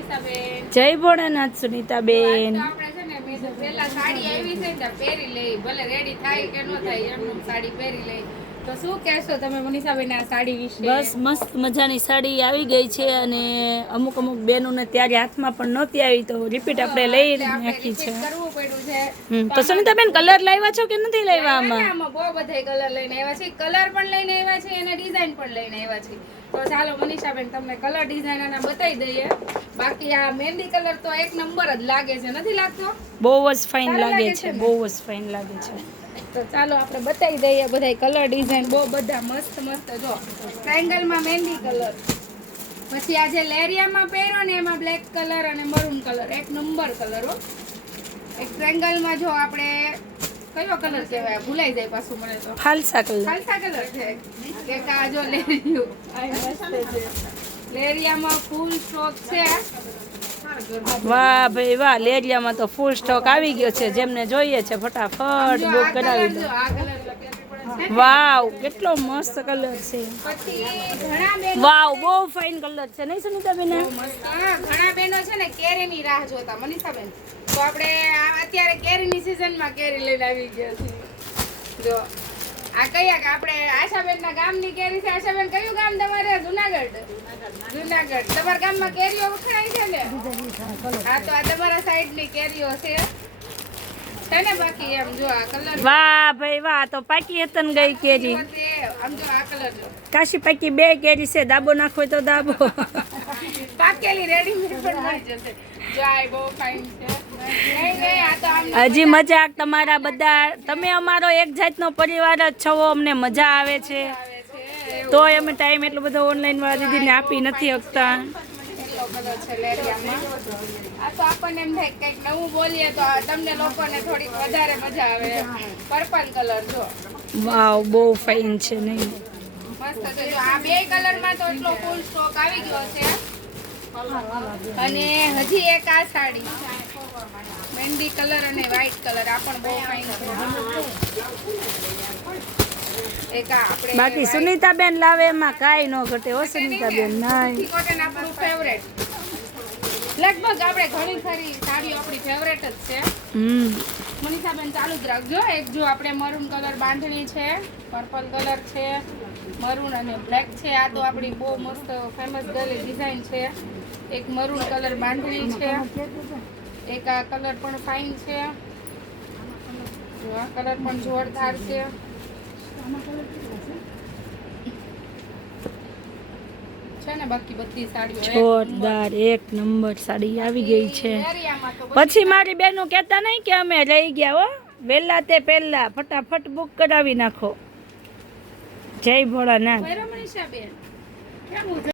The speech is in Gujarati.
મનીષાબેન. જય ભોળાનાથ સુનીતાબેન. આપણે છે ને પેલા સાડી આવી છે ને પહેરી લઈ, ભલે રેડી થાય કે ન થાય એમનું સાડી પહેરી લઈ. તો શું કહેશો તમે મનીષાબેન આ સાડી વિશે? બસ મસ્ત મજાની સાડી આવી ગઈ છે અને અમુક બહેનોને ત્યારે હાથમાં પણ નહોતી આવી તો રિપીટ આપણે લઈ નાખી છે. કરવું પડ્યું છે. તો સુનીતાબેન કલર લાવ્યા છો કે નથી લાવ્યા આમાં? આમાં બહુ બધા કલર લઈને આવ્યા છે, કલર પણ લઈને આવ્યા છે અને ડિઝાઇન પણ લઈને આવ્યા છે. તો ચાલો મનીષાબેન તમને કલર ડિઝાઇન આના બતાવી દઈએ. બાકી આ મહેંદી કલર તો એક નંબર જ લાગે છે, નથી લાગતો? બહુ જ ફાઇન લાગે છે, બહુ જ ફાઇન લાગે છે. તો ચાલો આપણે બતાવી દઈએ બધા કલર ડિઝાઇન બહુ બધા મસ્ત મસ્ત. જો ટ્રાયંગલમાં મહેંદી કલર, પછી આ જે લેરિયામાં પહેરો ને એમાં બ્લેક કલર અને મરૂન કલર, એક નંબર કલર હો. એક ટ્રાયંગલમાં જો આપણે કયો કલર કહેવાય ભૂલાઈ જાય પાછું મને તો. ફાલસા કલર. ફાલસા કલર છે એક આ જો લેરિયું છે. લેરિયામાં ફૂલ સ્ટોક છે. વાહ ભાઈ વાહ, લેરિયામાં તો ફૂલ સ્ટોક આવી ગયો છે. જેમને જોઈએ છે ફટાફટ બુક કરાવી દો. વાવ કેટલો મસ્ત કલર છે. વાવ બહુ ફાઇન કલર છે નહીં સુનીતાબેન? ઘણા બહેનો છે ને કેરીની રાહ જોતા મનીષાબેન, તો આપણે અત્યારે કેરીની સિઝનમાં કેરી લઈને આવી ગયા છીએ. જો આ કયા આપણે આશાબેનના ગામની કેરી છે. આશાબેન કયું ગામ તમારે? જુનાગઢ. જુનાગઢ. તમારા ગામમાં કેરીઓ વખણાય છે ને? હા, તો આ તમારા સાઈડની કેરીઓ છે. બાકી એમ જો આ કલર. વાહ ભાઈ વાહ, તો પાકી હતન ગઈ કેરી. આમ જો આ કલર જો કાશી પાકી બે કેરી છે, દાબો નાખો તો દાબો. પાકેલી રેડીમેડ પણ મળી જશે. જો આ બહુ ફાઇન છે. નહીં આ તો આમ હજી મજાક તમારા બધા, તમે અમારો એક જાતનો પરિવાર જ છો, અમને મજા આવે છે. તોય અમે ટાઈમ એટલો બધો ઓનલાઈન વાળા દીદીને આપી નથી શકતા. કલર છે લેરિયામાં. આ તો આપણને એમ થાય કંઈક નવું બોલીએ તો તમને લોકોને થોડીક વધારે મજા આવે. પર્પલ કલર જો વાવ બહુ ફાઇન છે નહીં? મસ્ત છે. જો આ બે કલરમાં તો એટલો ફૂલ સ્ટોક આવી ગયો છે. અને હજી એક આ સાડી મહેંદી કલર અને વ્હાઈટ કલર, આ પણ બહુ ફાઇન છે. એક આ આપણે બાકી સુનીતાબેન લાવે એમાં કાંઈ ન ઘટે હો સુનીતાબેન. નહીં કોટન આપણું ફેવરેટ. લગભગ આપણે ઘણી ખરી સાડીઓ આપણી ફેવરેટ જ છે. મનીષાબેન ચાલુ જ રાખજો. એક જો આપણે મરૂન કલર બાંધણી છે, પર્પલ કલર છે, મરૂન અને બ્લેક છે. આ તો આપણી બહુ મસ્ત ફેમસ ગયેલી ડિઝાઇન છે. એક મરૂન કલર બાંધણી છે, એક આ કલર પણ ફાઇન છે. આ કલર પણ જોરદાર છે. છે ને બાકી બધી સાડીઓ જોરદાર એક નંબર સાડી આવી ગઈ છે. પછી મારી બેનો કહેતા નહીં કે અમે રહી ગયા હો, વહેલા તે પહેલા ફટાફટ બુક કરાવી નાખો. જય ભોળાનાથ. મનીષાબેન